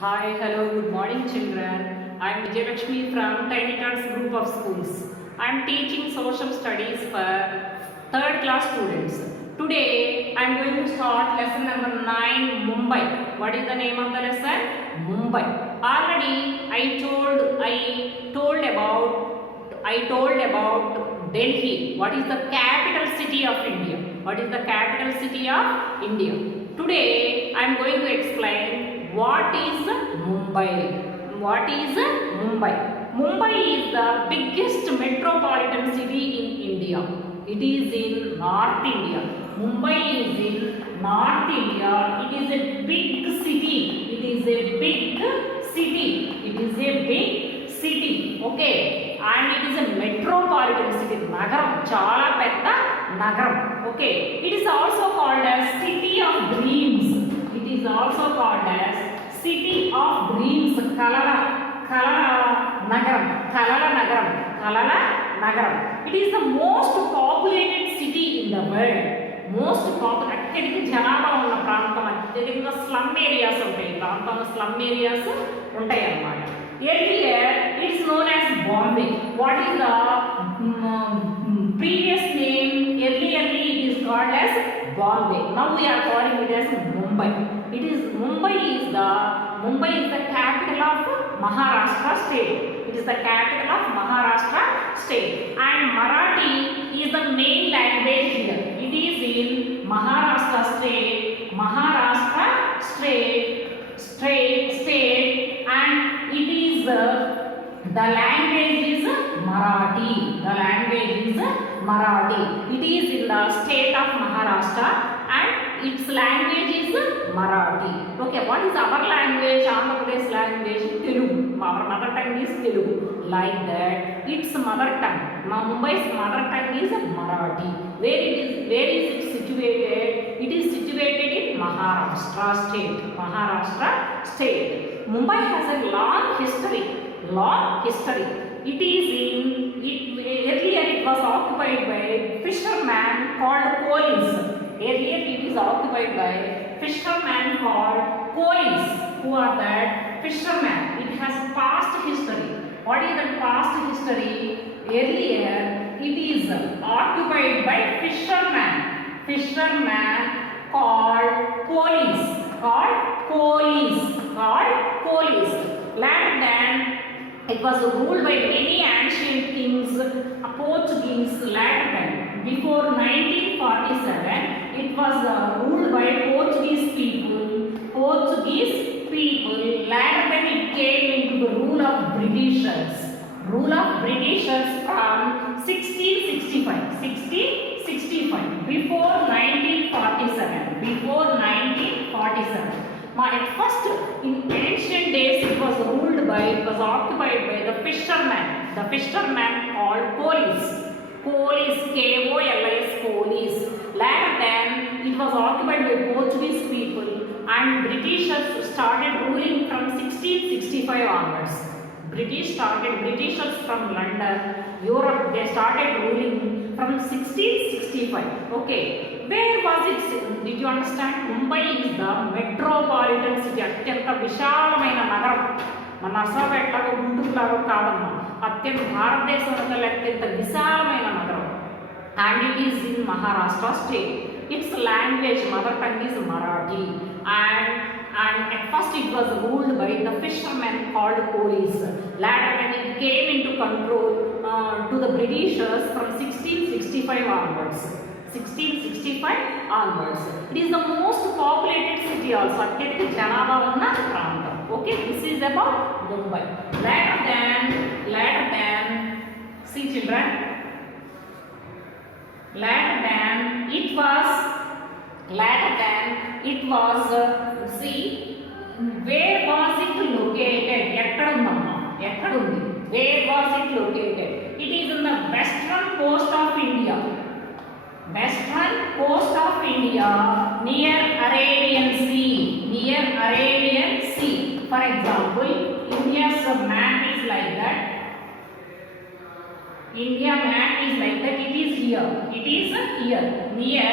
Hi, hello, good morning children. I am Vijayalakshmi from Tiny Tots group of schools. I am teaching social studies for 3rd class students. Today I am going to start lesson number 9, Mumbai. What is the name of the lesson? Mumbai. Already I told about Delhi. What is the capital city of India? What is the capital city of India? Today I am going to explain what is Mumbai. What is Mumbai? Mumbai is the biggest metropolitan city in India. It is in North India. Mumbai is in North India. It is a big city. It is a big city. It is a big city. Okay. And it is a metropolitan city. Nagaram. Chala pedda Nagaram. Okay. It is also called as City of Dreams. It is also called as City of Dreams. Kalala Nagaram. It is the most populated city in the world. అత్యధిక జనాభా ఉన్న ప్రాంతం, అత్యధికంగా slum areas ఉంటాయి. ప్రాంతంలో slum areas ఉంటాయి అన్నమాట. Earlier it's known as Bombay. What is the previous name? Earlierly it is called as Bombay. Now we are calling it as Mumbai. Mumbai is the capital of Maharashtra state. It is the capital of Maharashtra state, and Marathi is the main language here. It is in Maharashtra state, and it is the language is Marathi. It is in the state of Maharashtra and its language is Marathi. Okay, what is our language? Andhra Pradesh language Telugu. Our mother tongue is Telugu. Like that, its mother tongue. Mumbai's mother tongue is Marathi. Where is it situated? It is situated in Maharashtra state. Mumbai has a long history. Earlier it was occupied by fishermen called Colis. Who are that? Fishermen. It has past history. What is the past history? Earlier it is occupied by fishermen called Colis. Later then it was ruled by many ancient kings, Portuguese. Later then, before 1947, it was ruled by Portuguese people. Later then it came into the rule of Britishers. From 1665. Before 1947. At first, in ancient days, it was occupied by the fishermen. The fishermen called Colis. Colis. Later then, it was occupied by Portuguese people, and Britishers started ruling from 1665 onwards. Britishers from London, Europe, they started ruling from 1665. Okay. Where was it? Did you understand? Mumbai is the metropolitan city. అత్యంత విశాలమైన నగరం. మన నర్సాపేటలాగా గుంటూరులాగా కాదమ్మా. భారతదేశంలో అత్యంత విశాలమైన నగరం. And it is in Maharashtra state. Its language, mother tongue is Marathi. And at first it was ruled by the fishermen called Colis. Later when it came into control to the Britishers from 1665 onwards. It is the most populated city also. అత్యధిక జనాభా ఉన్న ప్రాంతం. Okay, this is about Mumbai. Later then, see children. Later than it was see, where was it located? Ekkadundi. Where was it located? It is in the western coast of India. Near Arabian Sea. For example, India's map is like that. India map is like that. It is here. Near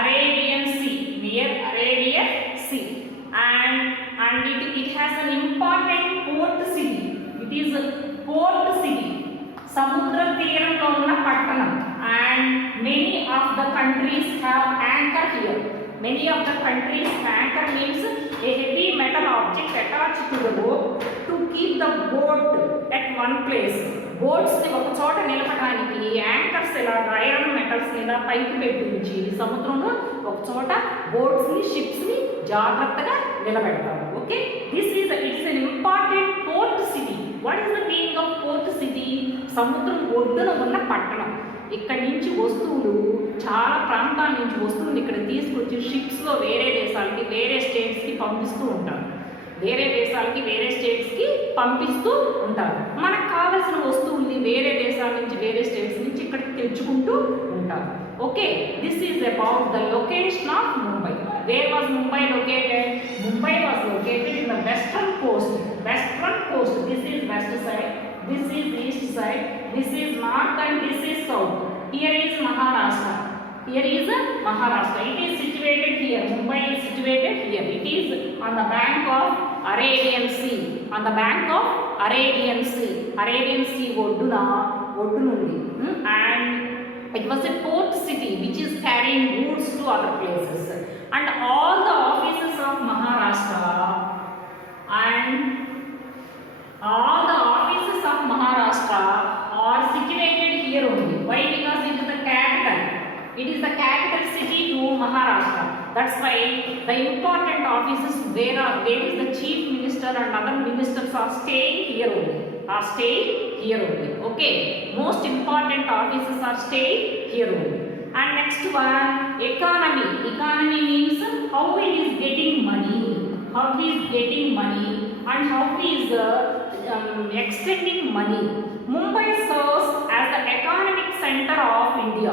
Arabian Sea. And and it has an important port city. It is a port city. Samudra తీరంలో ఉన్న పట్టణం, and many of the countries have anchor here. Many of the countries anchor means a heavy metal object attached to the boat to keep the boat at one place. Boats ని ఒక చోట నిలపడానికి anchors ఇలా iron metals మీద పైకి పెట్టించి సముద్రంలో ఒక చోట బోట్స్ ని షిప్స్ ని జాగ్రత్తగా నిలబెడతారు. Okay, this is it's an important port city. What is the meaning of port city? సముద్రం ఒడ్డున ఉన్న పట్టణం. ఇక్కడ నుంచి వస్తువులు చాలా ప్రాంతాల నుంచి వస్తువులు ఇక్కడ తీసుకొచ్చి షిప్స్లో వేరే దేశాలకి వేరే స్టేట్స్కి పంపిస్తూ ఉంటారు. వేరే దేశాలకి వేరే స్టేట్స్కి పంపిస్తూ ఉంటారు. మనకు కావాల్సిన వస్తువుల్ని వేరే దేశాల నుంచి వేరే స్టేట్స్ నుంచి ఇక్కడికి తెచ్చుకుంటూ ఉంటారు. Okay, this is about the location of Mumbai. Where was Mumbai located? Mumbai was located in the western Coast. Western Coast, this is west side, this is east side, this is north and this is south. Here is Maharashtra. Here is Maharashtra. It is situated here. Mumbai is situated here. It is on the bank of Arabian Sea. On the bank of Arabian Sea. Arabian Sea oddunundi. And it was a port city which is carrying goods to other places. And all the offices of Maharashtra and all the offices of Maharashtra are situated here only. Why? Because it is the capital. It is the capital city to Maharashtra. That's why the important offices where is the chief minister and other ministers are staying here only. Okay, most important offices are staying here only. And next one, economy. Economy means how it is getting money. How it is getting money and how it is extending money. Mumbai serves as the economic center of India.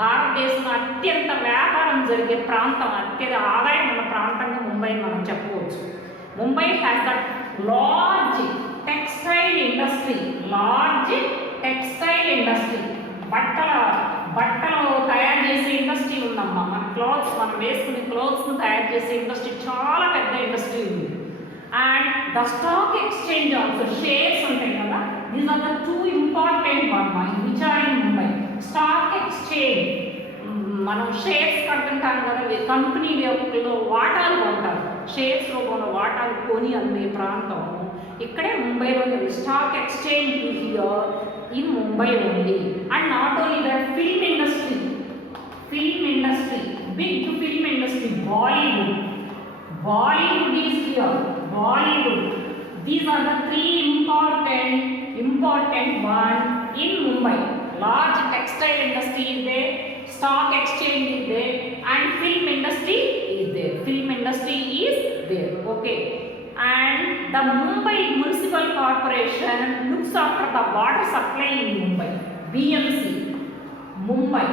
భారతదేశంలో అత్యంత వ్యాపారం జరిగే ప్రాంతం, అత్యంత ఆదాయం ఉన్న ప్రాంతంగా ముంబైని మనం చెప్పవచ్చు. Mumbai has the large textile industry. బట్టలు తయారు చేసే ఇండస్ట్రీ ఉందమ్మా. మన క్లాత్స్, మనం వేసుకునే క్లాత్స్ని తయారు చేసే ఇండస్ట్రీ చాలా పెద్ద ఇండస్ట్రీ ఉంది. And the stock exchange also, shares ఉంటాయి కదా, these are the two important one which are in Mumbai. Stock exchange, మనం షేర్స్ కడుతుంటాం కదా, కంపెనీలో వాటాలు కొంటారు. షేర్స్లో కొన్న వాటాలు కొని అమ్మే ప్రాంతం ఇక్కడే ముంబైలో. Stock exchange here in Mumbai only. And not only that, film industry, big film industry. Bollywood is here. These are the three important one in Mumbai. Large textile industry is there, stock exchange is there, and film industry is there. Okay. And the Mumbai Municipal Corporation looks after the water supply in Mumbai. BMC. Mumbai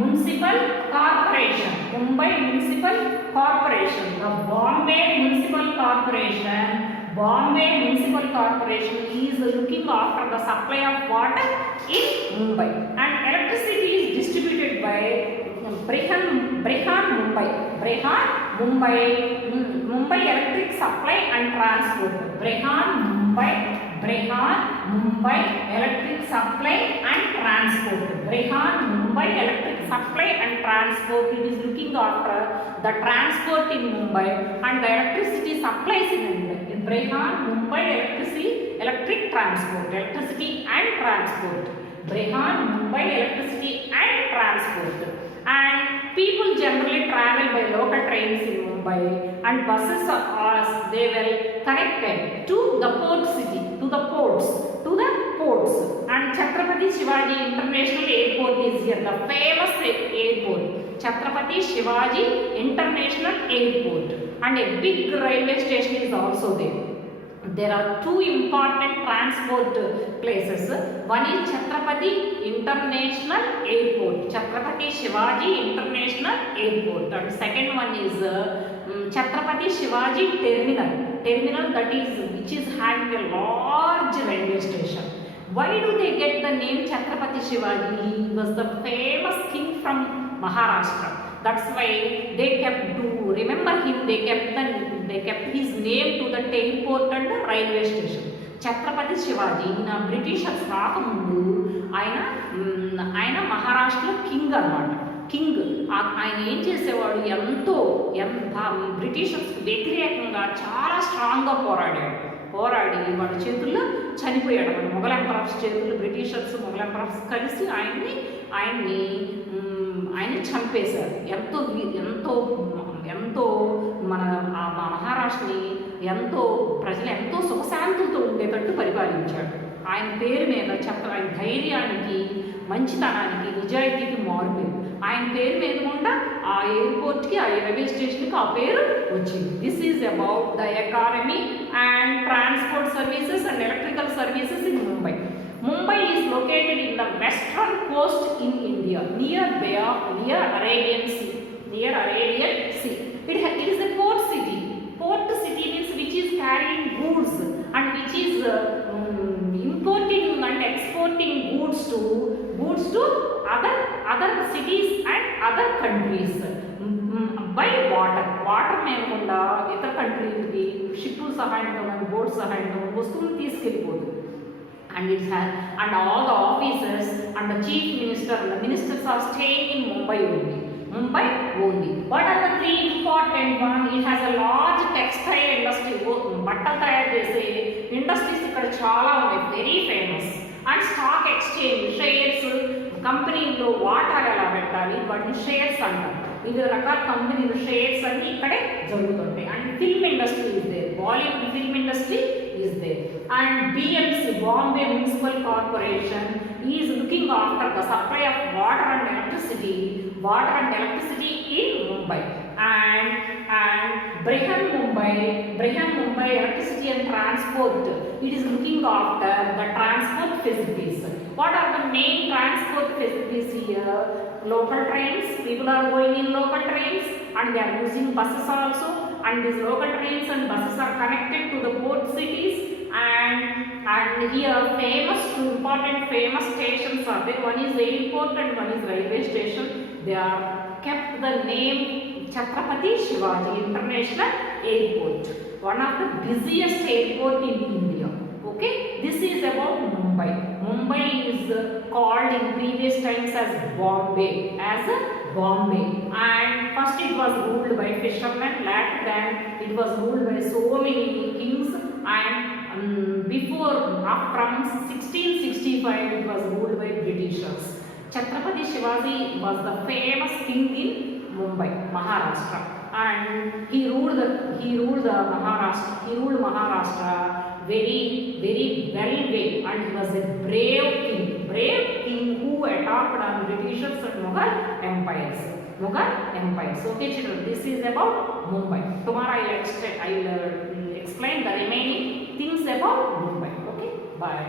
Municipal Corporation. The Bombay Municipal Corporation is looking after the supply of water in Mumbai. And electricity is distributed by Brihan Mumbai Electric Supply and Transport. Brihan Mumbai Electric Supply and Transport. It is looking after the transport in Mumbai and the electricity supplies in Mumbai. In Brihan Mumbai Electric Transport. Brihan Mumbai Electricity and Transport. And people generally travel by local trains in Mumbai, and buses are they were connected to the port city, to the ports. And Chhatrapati Shivaji International Airport is here, the famous airport, Chhatrapati Shivaji International Airport. And a big railway station is also there. There are two important transport places. One is Chhatrapati International Airport, Chhatrapati Shivaji International Airport. And second one is Chhatrapati Shivaji Terminal that is which is having a large railway station. Why do they get the name Chhatrapati Shivaji? He was the famous king from Maharashtra. That's why they kept to remember him, they kept his name to the airport and the railway station. Chhatrapati Shivaji ఈయన Britishers రాకముందు ఆయన మహారాష్ట్రలో king అన్నమాట. King ఆయన ఏం చేసేవాడు, ఎంతో బ్రిటిషర్స్కి వ్యతిరేకంగా చాలా స్ట్రాంగ్గా పోరాడి వాడి చేతుల్లో చనిపోయాడు. మొఘల్ ఎంపరర్స్ చేతుల్లో బ్రిటిషర్స్ మొఘల్ ఎంపరర్స్ కలిసి ఆయన్ని చంపేశారు. ఎంతో మన మహారాష్ట్రని ప్రజలు ఎంతో సుఖశాంతులతో ఉండేటట్టు పరిపాలించాడు. ఆయన పేరు మీద ఆయన ధైర్యానికి, మంచితనానికి, నిజాయితీకి మారుపేరు. ఆయన పేరు మీద కూడా ఆ ఎయిర్పోర్ట్కి, ఆ రైల్వే స్టేషన్కి ఆ పేరు వచ్చింది. This is about the economy and transport services and electrical services in Mumbai. Mumbai is located in the western coast in India, near Arabian Sea. It is a port city. Port city means which is carrying goods and which is importing and exporting goods to other cities and other countries by water. Water మేకుండా ఇతర కంట్రీలకి షిప్పుల సహాయంతో కానీ boat సహాయంతో వస్తువులు తీసుకెళ్ళిపోతుంది. And all the officers and the chief minister and the ministers are staying in Mumbai only. What are the three important ones? It has a large textile industry. బట్టలు తయారు చేసే ఇండస్ట్రీస్ ఇక్కడ చాలా ఉన్నాయి, very famous. And stock exchange, shares, కంపెనీలో వాటాలు ఎలా పెట్టాలి వాటిని షేర్స్ అంటారు. వివిధ రకాల కంపెనీలు షేర్స్ అన్ని ఇక్కడే జరుగుతుంటాయి. And film industry is there, Bollywood film industry is there. And BMC, Bombay Municipal Corporation, is looking after the supply of water and electricity in Mumbai. And Brihan Mumbai Electricity and Transport, it is looking after the transport facilities. What are the main transport facilities here? Local trains, people are going in local trains and they are using buses also. And these local trains and buses are connected to the port cities, and here two important famous stations are there. One is airport and one is railway station. They are kept the name Chhatrapati Shivaji International Airport, one of the busiest airport in India. Okay, this is about Mumbai. Mumbai is called in previous times as Bombay, and first it was ruled by fishermen, later than it was ruled by so many kings, and from 1665 it was ruled by Britishers. Chhatrapati Shivaji was the famous king in Mumbai, Maharashtra, and he ruled Maharashtra very well, and he was a brave king who attacked on Britishers and Mughal empires. Okay children, this is about Mumbai. Tomorrow I will explain the remaining things about Mumbai. Okay, bye.